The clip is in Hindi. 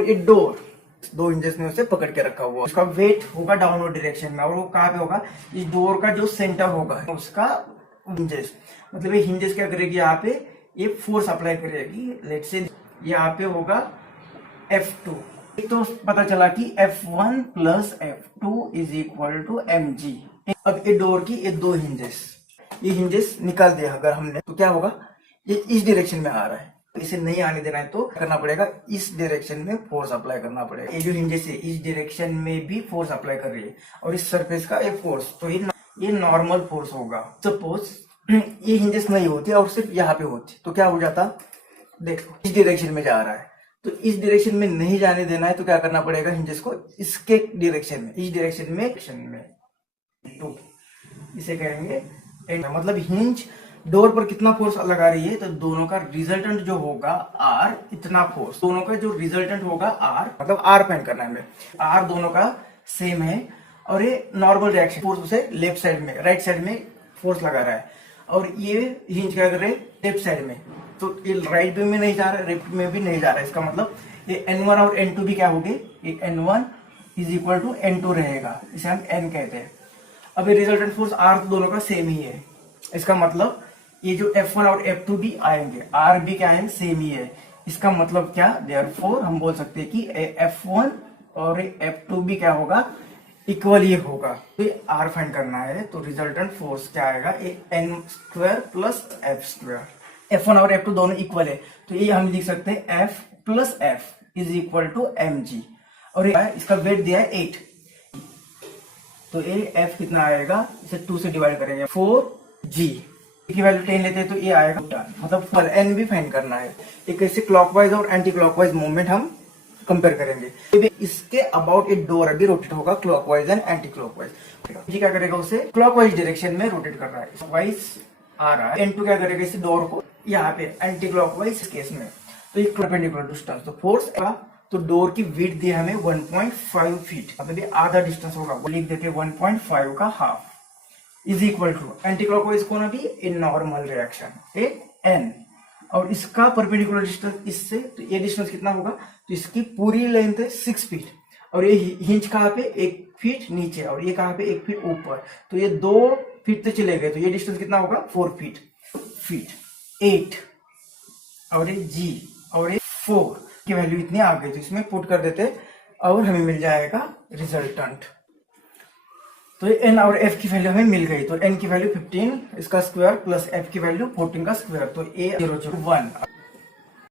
ये डोर दो हिंजेस में उसे पकड़ के रखा हुआ, उसका वेट होगा डाउनवर्ड डायरेक्शन में, और वो कहाँ पे होगा, इस डोर का जो सेंटर होगा उसका हिंजेस, मतलब ये हिंजेस क्या करेगी, यहाँ पे ये फोर्स अप्लाई करेगी। लेट्स से यहाँ पे होगा F2। तो पता चला कि F1 plus F2 is equal to mg। अब ये डोर की ये दो हिंजेस, ये हिंजेस निकाल दिया अगर हमने, तो क्या होगा, ये इस डायरेक्शन में आ रहा है, इसे नहीं आने देना है तो करना पड़ेगा, इस डायरेक्शन में फोर्स अप्लाई करना पड़ेगा। ये जो हिंजेस है इस डायरेक्शन में भी फोर्स अप्लाई कर रही है, और इस सरफेस का एक फोर्स, तो ये नॉर्मल फोर्स होगा। सपोज ये हिंजेस नहीं होती और सिर्फ यहाँ पे होती तो क्या हो जाता, देखो इस डायरेक्शन में जा रहा है, तो इस डायरेक्शन में नहीं जाने देना है तो क्या करना पड़ेगा, हिंजेस को इसके डायरेक्शन में, इस डायरेक्शन में तो इसे कहेंगे मतलब हिंज डोर पर कितना फोर्स लगा रही है, तो दोनों का रिजल्टेंट जो होगा R, इतना फोर्स, दोनों का जो रिजल्टेंट होगा R, मतलब R फाइंड करना है हमें, R दोनों का सेम है, और ये नॉर्मल रिएक्शन फोर्स उसे लेफ्ट साइड में, राइट साइड में फोर्स लगा रहा है, और ये हिंज क्या कर रहे हैं लेफ्ट साइड में, तो ये राइट में नहीं जा रहा है, लेफ्ट में भी नहीं जा रहा है, इसका मतलब ये N1 और N2 भी क्या हो गए, ये N1 is equal to N2 रहेगा, इसे हम N कहते हैं। अब ये रिजल्टेंट फोर्स R तो दोनों का सेम ही है, इसका मतलब ये जो F1 और F2 भी आएंगे, R भी क्या है, सेम ही है, इसका मतलब क्या, देयरफॉर हम बोल सकते हैं कि F1 और F2 भी क्या होगा, इक्वल ही होगा। तो ये R फाइंड करना है, तो रिजल्टेंट फोर्स क्या आएगा, N² प्लस F²। F1 और F2 दोनों इक्वल है, तो ये हम लिख सकते हैं F plus F is equal to mg, और इसका वेट दिया है 8, तो ये F कितना आएगा, इसे 2 से डिवाइड करेंगे, 4g की वैल्यू 10 लेते हैं तो ये आएगा, मतलब n भी फाइंड करना है। एक ऐसे क्लॉकवाइज और एंटी क्लॉकवाइज मूवमेंट हम कंपेयर करेंगे। इसके अबाउट एक डोर अभी रोटेट होगा क्लॉकवाइज एंड एंटी क्लॉकवाइज। जी क्या करेगा, उसे क्लॉकवाइज डायरेक्शन में रोटेट कर रहा है, क्लॉकवाइज आ रहा है, N2 क्या करेगा, इस डोर को यहाँ पे एंटी क्लॉकवाइज केस में, तो ये परपेंडिकुलर डिस्टेंस, तो फोर्स तो डोर की विड्थ दी हमें 1.5 फीट, मतलब ये आधा डिस्टेंस होगा, वो लिख देते 1.5 का half is equal to anti clockwise को ना भी a normal reaction a n, और इसका परपेंडिकुलर डिस्टेंस इससे, तो ये डिस्टेंस कितना होगा, तो इसकी पूरी लेंथ है 6 फीट, और ये हिंज कहाँ पे 1 फीट नीचे, और ये कहाँ पे 1 फीट ऊपर, तो ये 2 फीट तो चले गए, तो ये डिस्टेंस कितना होगा 4 फीट 8, और ये g और ये 4 की वैल्यू इतनी आ गई, तो इसमें पुट कर देते और हमें मिल जाएगा रिजल्टेंट। तो ये n और f की वैल्यू हमें मिल गई, तो n की वैल्यू 15 इसका स्क्वायर प्लस f की वैल्यू 14 का स्क्वायर, तो a 0 1